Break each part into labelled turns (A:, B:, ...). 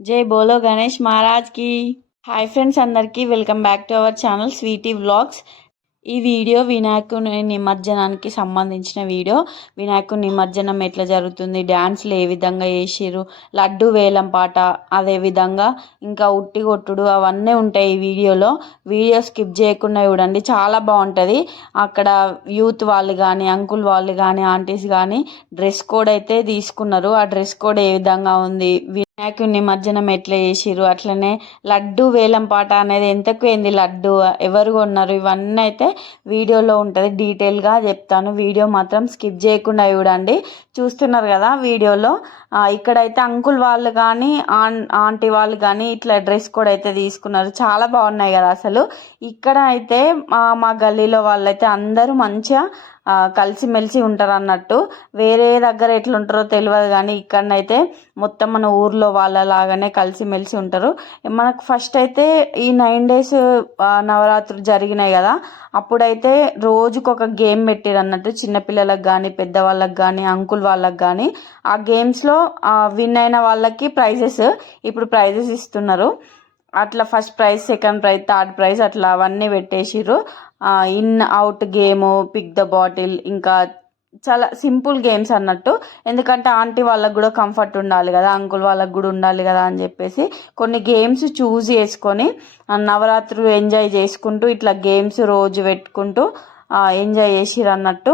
A: జై బోలో గణేష్ మహారాజ్కి. హాయ్ ఫ్రెండ్స్ అందరికీ welcome back to our channel Sweety vlogs ఈ వీడియో వినాయకుని నిమజ్జనానికి సంబంధించిన వీడియో. వినాయకుని నిమజ్జనం ఎట్లా జరుగుతుంది? డ్యాన్స్లు ఏ విధంగా వేసిర్రు లడ్డు వేలం పాట అదే విధంగా. ఇంకా ఉట్టి కొట్టుడు అవన్నీ ఉంటాయి ఈ వీడియోలో. వీడియో స్కిప్ చేయకుండా చూడండి చాలా బాగుంటుంది. అక్కడ యూత్ వాళ్ళు కానీ అంకుల్ వాళ్ళు కానీ ఆంటీస్ కానీ డ్రెస్ కోడ్ అయితే తీసుకున్నారు. ఆ డ్రెస్ కోడ్ ఏ విధంగా ఉంది? వినాయకుడిని నిమజ్జనం ఎట్లా చేసిర్రు? అట్లనే లడ్డు వేలం పాట అనేది ఎంతకు ఏంది లడ్డు? ఎవరు కొన్నారు? ఇవన్నీ అయితే వీడియోలో ఉంటుంది. డీటెయిల్గా చెప్తాను. వీడియో మాత్రం స్కిప్ చేయకుండా చూడండి. చూస్తున్నారు కదా వీడియోలో. ఇక్కడైతే అంకుల్ వాళ్ళు కానీ ఆన్ ఆంటీ వాళ్ళు కానీ ఇట్లా డ్రెస్ కూడా అయితే తీసుకున్నారు. చాలా బాగున్నాయి కదా అసలు. ఇక్కడ అయితే మా మా గల్లీలో వాళ్ళైతే అందరూ మంచిగా కలిసిమెలిసి ఉంటారు అన్నట్టు వేరే దగ్గర ఎట్లుంటారో తెలియదు కానీ ఇక్కడనైతే మొత్తం మన ఊర్లో వాళ్ళలాగానే కలిసిమెలిసి ఉంటారు. మనకు ఫస్ట్ అయితే ఈ నైన్ డేస్ నవరాత్రులు జరిగినాయి కదా. అప్పుడైతే రోజుకొక గేమ్ పెట్టారు అన్నట్టు చిన్నపిల్లలకు కానీ పెద్దవాళ్ళకి కానీ అంకుల్ వాళ్ళకి కానీ ఆ గేమ్స్లో విన్ అయిన వాళ్ళకి ప్రైజెస్ ఇప్పుడు ప్రైజెస్ ఇస్తున్నారు. అట్లా first prize second prize third prize అట్లా అవన్నీ పెట్టేసిర్రు. In out game pick the bottle ఇంకా చాలా సింపుల్ గేమ్స్ అన్నట్టు. ఎందుకంటే ఆంటీ వాళ్ళకు కూడా కంఫర్ట్ ఉండాలి కదా అంకుల్ వాళ్ళకి కూడా ఉండాలి కదా అని చెప్పేసి కొన్ని గేమ్స్ చూస్ చేసుకొని నవరాత్రులు ఎంజాయ్ చేసుకుంటూ ఇట్లా గేమ్స్ రోజు పెట్టుకుంటూ ఎంజాయ్ చేసిర్రు అన్నట్టు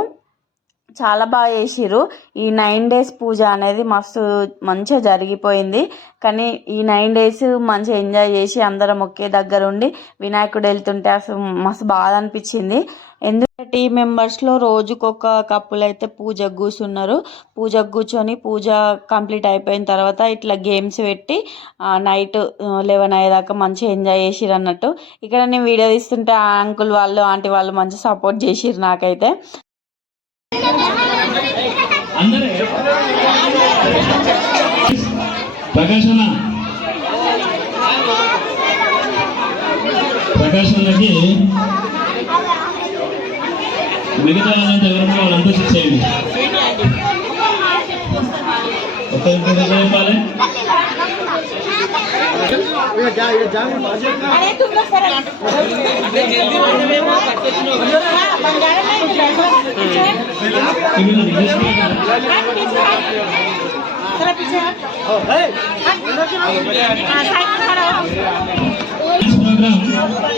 A: చాలా బాగా చేసిర్రు. ఈ నైన్ డేస్ పూజ అనేది మస్తు మంచిగా జరిగిపోయింది. కానీ ఈ నైన్ డేస్ మంచిగా ఎంజాయ్ చేసి అందరం ఒకే దగ్గర ఉండి వినాయకుడు వెళ్తుంటే అసలు మస్తు బాధ అనిపించింది. ఎందుకంటే టీం మెంబర్స్లో రోజుకొక కప్పులు అయితే పూజకు కూర్చున్నారు. పూజకు కూర్చొని పూజ కంప్లీట్ అయిపోయిన తర్వాత ఇట్లా గేమ్స్ పెట్టి నైట్ లెవెన్ అయ్యేదాకా మంచిగా ఎంజాయ్ చేసిరు అన్నట్టు. ఇక్కడ నేను వీడియో తీస్తుంటే ఆ అంకుల్ వాళ్ళు ఆంటీ వాళ్ళు మంచిగా సపోర్ట్ చేసిర్రు నాకైతే.
B: అందరూ. ప్రకాశన ప్రకాశనకి మిగతా వాళ్ళంతా ఎవరు వాళ్ళంతా చేయండి. చెప్పాలి? Program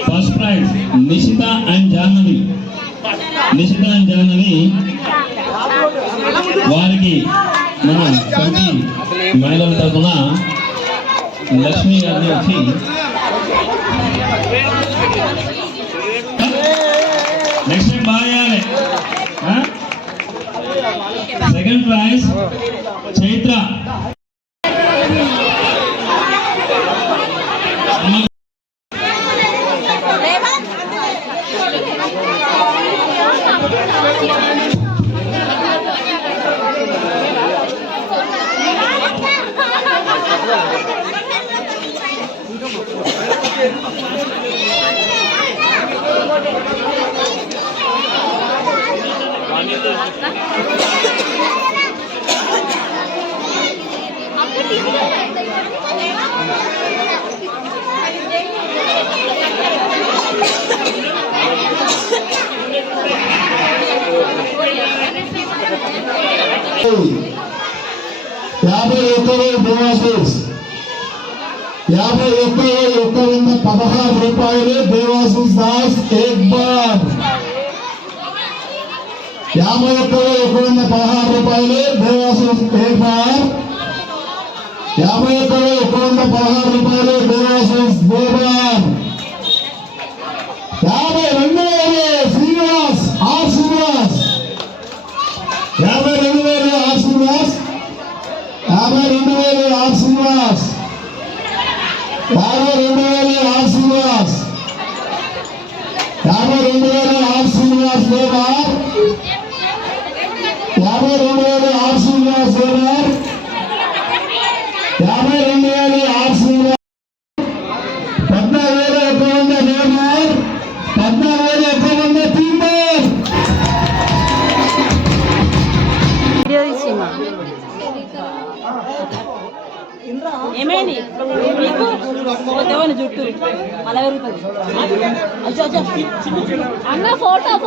B: first prize Nishitha and Jahnavi Nishitha and Jahnavi వారికి మన కమిటీ మహిళల తరఫున లక్ష్మీ గారిని వచ్చి నెక్స్ట్ టైం బాగా చేయాలి సెకండ్ ప్రైజ్ చైత్ర అమ్మ
C: యాభై ఒక్క వేలు దేవాసీస్ యాభై ఒక్క వేల ఒక్క వంద పదహారు రూపాయలు దేవాసీస్ దాస్ ఏక్ బార్ యాభై ఒక్క వేల ఒక్క వంద పదహారు రూపాయలు దేవాసీస్ ఏక్ బార్ యాభై ఒక్క వేల ఒక్క వంద పదహారు రూపాయలు దేవాసీస్ దే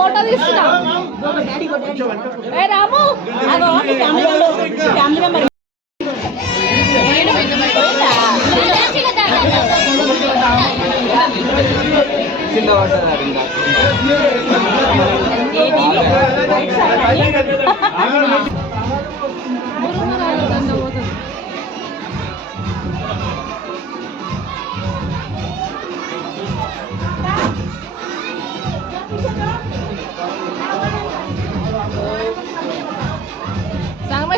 D: ఫోటో తీసుకున్నాం ఏ రాము?
A: ఫ్యామిలీ మెంబర్
D: చిన్న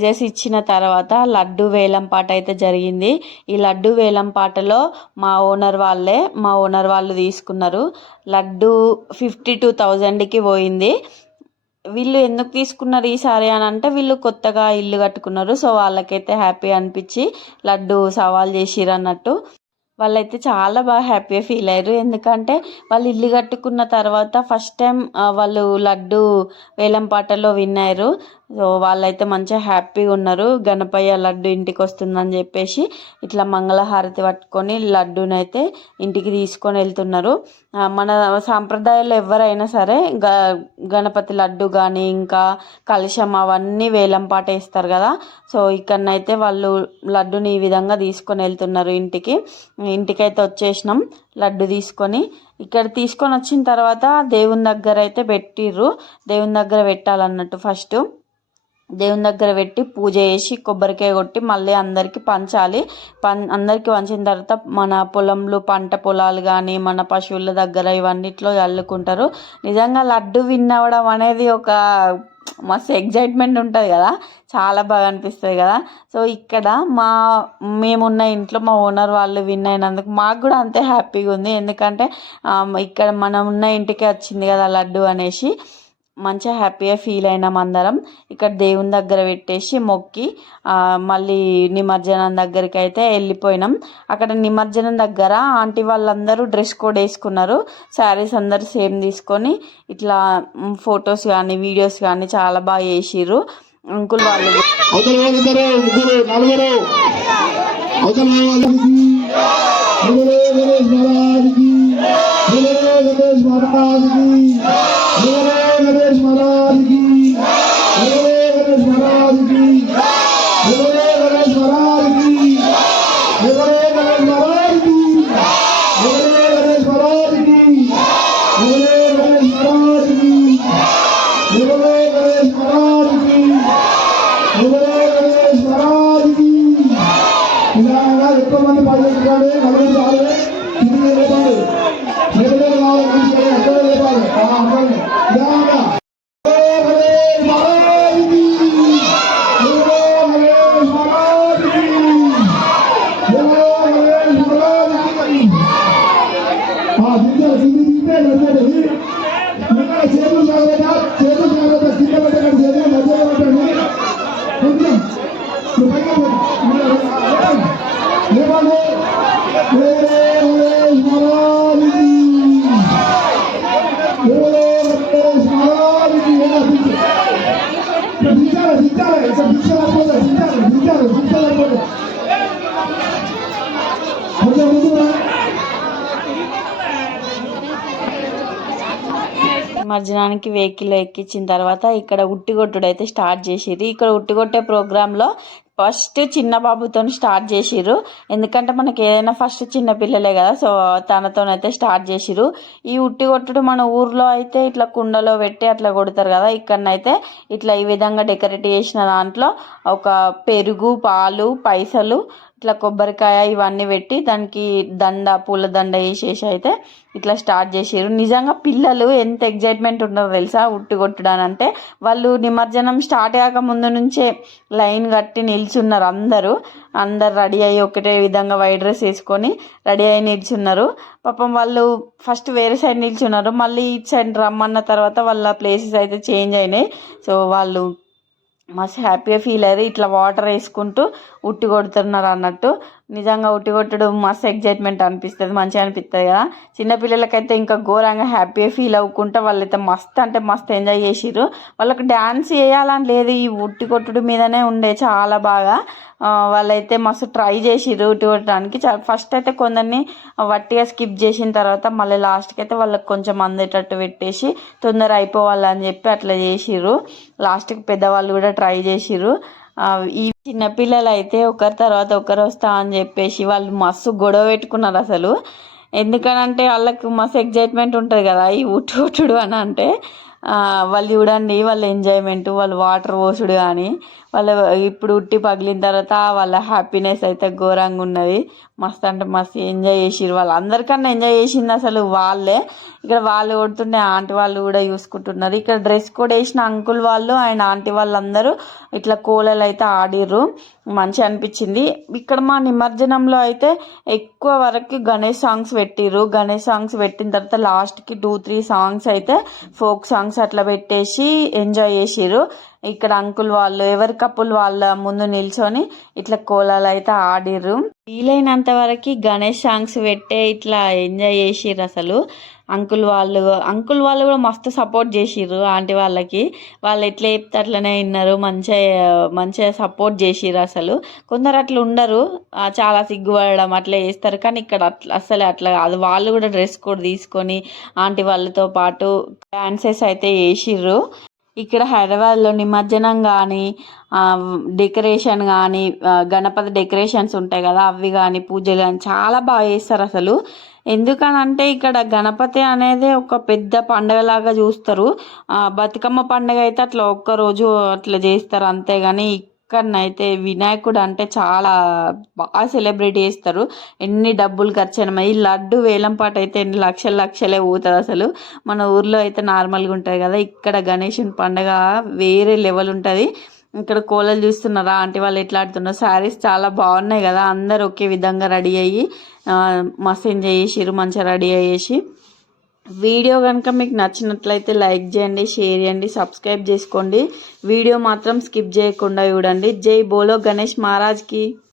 A: ప్రైజెస్ ఇచ్చిన తర్వాత లడ్డు వేలం పాట అయితే జరిగింది. ఈ లడ్డు వేలం పాటలో మా ఓనర్ వాళ్ళే మా ఓనర్ వాళ్ళు తీసుకున్నారు. లడ్డు ఫిఫ్టీ టూ థౌజండ్కి పోయింది. వీళ్ళు ఎందుకు తీసుకున్నారు ఈసారి అని అంటే వీళ్ళు కొత్తగా ఇల్లు కట్టుకున్నారు. సో వాళ్ళకైతే హ్యాపీ అనిపించి లడ్డు సవాల్ చేసిర్రు అన్నట్టు. వాళ్ళైతే చాలా బాగా హ్యాపీగా ఫీల్ అయ్యారు. ఎందుకంటే వాళ్ళు ఇల్లు కట్టుకున్న తర్వాత ఫస్ట్ టైం వాళ్ళు లడ్డు వేలం పాటలో విన్నారు సో వాళ్ళైతే మంచిగా హ్యాపీగా ఉన్నారు. గణపయ్య లడ్డు ఇంటికి వస్తుందని చెప్పేసి ఇట్లా మంగళహారతి పట్టుకొని లడ్డునైతే ఇంటికి తీసుకొని వెళ్తున్నారు. మన సాంప్రదాయాలు ఎవరైనా సరే గ గణపతి లడ్డు కానీ ఇంకా కలశం అవన్నీ వేలం పాట వేస్తారు కదా. సో ఇక్కడనైతే వాళ్ళు లడ్డుని ఈ విధంగా తీసుకొని వెళ్తున్నారు ఇంటికి. ఇంటికైతే వచ్చేసినాం లడ్డు తీసుకొని. ఇక్కడ తీసుకొని వచ్చిన తర్వాత దేవుని దగ్గర అయితే పెట్టిర్రు. దేవుని దగ్గర పెట్టాలన్నట్టు ఫస్ట్. దేవుని దగ్గర పెట్టి పూజ చేసి కొబ్బరికాయ కొట్టి మళ్ళీ అందరికీ పంచాలి. పం అందరికీ పంచిన తర్వాత మన పొలంలో పంట పొలాలు కానీ మన పశువుల దగ్గర ఇవన్నిట్లో చల్లుకుంటారు నిజంగా లడ్డు విన్ అవ్వడం అనేది ఒక మస్తు ఎగ్జైట్మెంట్ ఉంటుంది కదా. చాలా బాగా అనిపిస్తుంది కదా. సో ఇక్కడ మా మేమున్న ఇంట్లో మా ఓనర్ వాళ్ళు విన్ అయినందుకు మాకు కూడా అంతే హ్యాపీగా ఉంది. ఎందుకంటే ఇక్కడ మనం ఉన్న ఇంటికి వచ్చింది కదా లడ్డు అనేసి. మంచిగా హ్యాపీగా ఫీల్ అయినాం అందరం. ఇక్కడ దేవుని దగ్గర పెట్టేసి మొక్కి మళ్ళీ నిమజ్జనం దగ్గరికి అయితే వెళ్ళిపోయినాం. అక్కడ నిమజ్జనం దగ్గర ఆంటీ వాళ్ళందరూ డ్రెస్ కోడ్ వేసుకున్నారు. శారీస్ అందరు సేమ్ తీసుకొని ఇట్లా ఫొటోస్ కానీ వీడియోస్ కానీ చాలా బాగా వేసిర్రు అంకుల్ వాళ్ళు
E: అవతల
C: Oh.
A: నిమజ్జనానికి వెహికల్ ఎక్కించిన తర్వాత ఇక్కడ ఉట్టి కొట్టుడు అయితే స్టార్ట్ చేసిర్రు. ఇక్కడ ఉట్టి కొట్టే ప్రోగ్రాంలో ఫస్ట్ చిన్న బాబుతో స్టార్ట్ చేసిరు ఎందుకంటే మనకి ఏదైనా ఫస్ట్ చిన్న పిల్లలే కదా సో తనతోనైతే స్టార్ట్ చేసిరు ఈ ఉట్టి కొట్టుడు మన ఊర్లో అయితే ఇట్లా కుండలో పెట్టి అట్లా కొడతారు కదా ఇక్కడనైతే ఇట్లా ఈ విధంగా డెకరేట్ చేసిన దాంట్లో ఒక పెరుగు పాలు పైసలు ఇట్లా కొబ్బరికాయ ఇవన్నీ పెట్టి దానికి దండ పూల దండ వేసేసి అయితే ఇట్లా స్టార్ట్ చేసారు నిజంగా పిల్లలు ఎంత ఎగ్జైట్మెంట్ ఉన్నారో తెలుసా? ఉట్టి కొట్టడానంటే అంటే వాళ్ళు నిమజ్జనం స్టార్ట్ కాక ముందు నుంచే లైన్ కట్టి నిల్చున్నారు అందరూ. అందరు రెడీ అయ్యి ఒకటే విధంగా వైట్ డ్రెస్ వేసుకొని రెడీ అయ్యి నిల్చున్నారు. పాపం వాళ్ళు ఫస్ట్ వేరే సైడ్ నిల్చున్నారు. మళ్ళీ ఇటు సైడ్ రమ్మన్న తర్వాత వాళ్ళ ప్లేసెస్ అయితే చేంజ్ అయినాయి. సో వాళ్ళు మస్తు హ్యాపీగా ఫీల్ అయ్యారు ఇట్లా వాటర్ వేసుకుంటూ ఉట్టి కొడుతున్నారు అన్నట్టు. నిజంగా ఉట్టి కొట్టడం మస్తు ఎగ్జైట్మెంట్ అనిపిస్తుంది మంచిగా అనిపిస్తుంది కదా. చిన్నపిల్లలకైతే ఇంకా ఘోరంగా హ్యాపీగా ఫీల్ అవ్వకుంటా వాళ్ళైతే మస్తు అంటే మస్తు ఎంజాయ్ చేసిర్రు. వాళ్ళకి డ్యాన్స్ చేయాలని లేదు ఈ ఉట్టి కొట్టుడు మీదనే ఉండే చాలా బాగా. వాళ్ళైతే మస్తు ట్రై చేసిర్రు ఉట్టి కొట్టడానికి. ఫస్ట్ అయితే కొందరిని వట్టిగా స్కిప్ చేసిన తర్వాత మళ్ళీ లాస్ట్కి అయితే వాళ్ళకి కొంచెం అందేటట్టు పెట్టేసి తొందర అయిపోవాలని చెప్పి అట్లా చేసిర్రు. లాస్ట్కి పెద్దవాళ్ళు కూడా ట్రై చేసిర్రు. ఈ చిన్నపిల్లలు అయితే ఒకరి తర్వాత ఒకరు వస్తా అని చెప్పేసి వాళ్ళు మస్తు గొడవ పెట్టుకున్నారు అసలు. ఎందుకనంటే వాళ్ళకి మస్తు ఎగ్జైట్మెంట్ ఉంటుంది కదా ఈ ఉట్టుడు అని అంటే వాళ్ళు చూడండి వాళ్ళ ఎంజాయ్మెంట్ వాళ్ళు వాటర్ పోసుడు కానీ వాళ్ళ ఇప్పుడు ఉట్టి పగిలిన తర్వాత వాళ్ళ హ్యాపీనెస్ అయితే ఘోరంగా ఉన్నది. మస్తు అంటే మస్తు ఎంజాయ్ చేసిర్రు వాళ్ళు అందరికన్నా ఎంజాయ్ చేసింది అసలు వాళ్ళే. ఇక్కడ వాళ్ళు కొడుతుండే ఆంటీ వాళ్ళు కూడా చూసుకుంటున్నారు. ఇక్కడ డ్రెస్ కోడ్ వేసిన అంకుల్ వాళ్ళు ఆయన ఆంటీ వాళ్ళందరూ ఇట్లా కోలలు అయితే ఆడిర్రు. మంచిగా అనిపించింది. ఇక్కడ మా నిమజ్జనంలో అయితే ఎక్కువ వరకు గణేష్ సాంగ్స్ పెట్టిర్రు. గణేష్ సాంగ్స్ పెట్టిన తర్వాత లాస్ట్కి టూ త్రీ సాంగ్స్ అయితే ఫోక్ సాంగ్స్ అట్లా పెట్టేసి ఎంజాయ్ చేసిర్రు. ఇక్కడ అంకుల్ వాళ్ళు ఎవరి కప్పులు వాళ్ళ ముందు నిల్చొని ఇట్లా కోలాలు అయితే ఆడిర్రు. వీలైనంత వరకు గణేష్ సాంగ్స్ పెట్టే ఇట్లా ఎంజాయ్ చేసిర్రు అసలు. అంకుల్ వాళ్ళు అంకుల్ వాళ్ళు కూడా మస్తు సపోర్ట్ చేసిర్రు ఆంటీ వాళ్ళకి. వాళ్ళు ఎట్లా చెప్తే అట్లనే విన్నారు మంచిగా మంచిగా సపోర్ట్ చేసిర్రు అసలు. కొందరు అట్లా ఉండరు చాలా సిగ్గుపడడం అట్లా చేస్తారు. కానీ ఇక్కడ అట్లా అసలు అట్లా కాదు. వాళ్ళు కూడా డ్రెస్ కోడ్ తీసుకొని ఆంటీ వాళ్ళతో పాటు డాన్సెస్ అయితే చేసిర్రు. ఇక్కడ హైదరాబాద్లో నిమజ్జనం కానీ డెకరేషన్ కానీ గణపతి డెకరేషన్స్ ఉంటాయి కదా అవి కానీ పూజలు కానీ చాలా బాగా చేస్తారు అసలు. ఎందుకనంటే ఇక్కడ గణపతి అనేది ఒక పెద్ద పండగలాగా చూస్తారు. బతుకమ్మ పండగ అయితే అట్లా ఒక్కరోజు అట్లా చేస్తారు అంతేగాని అక్కడనైతే వినాయకుడు అంటే చాలా బాగా సెలబ్రేట్ చేస్తారు. ఎన్ని డబ్బులు ఖర్చు అయినా ఈ లడ్డు వేలం పాట అయితే ఎన్ని లక్షల లక్షలే పోతుంది అసలు. మన ఊర్లో అయితే నార్మల్గా ఉంటుంది కదా ఇక్కడ గణేషుని పండగ వేరే లెవెల్ ఉంటుంది. ఇక్కడ కోలలు చూస్తున్నారా ఆంటీ వాళ్ళు ఎట్లా ఆడుతున్నారు శారీస్ చాలా బాగున్నాయి కదా అందరు ఒకే విధంగా రెడీ అయ్యి ఆ, మస్తు ఎంజాయ్ చేసిర్రు మంచిగా రెడీ అయ్యేసి. వీడియో కనుక మీకు నచ్చినట్లయితే లైక్ చేయండి షేర్ చేయండి సబ్స్క్రైబ్ చేసుకోండి. వీడియో మాత్రం స్కిప్ చేయకుండా చూడండి. జై బోలో గణేష్ మహారాజ్కి.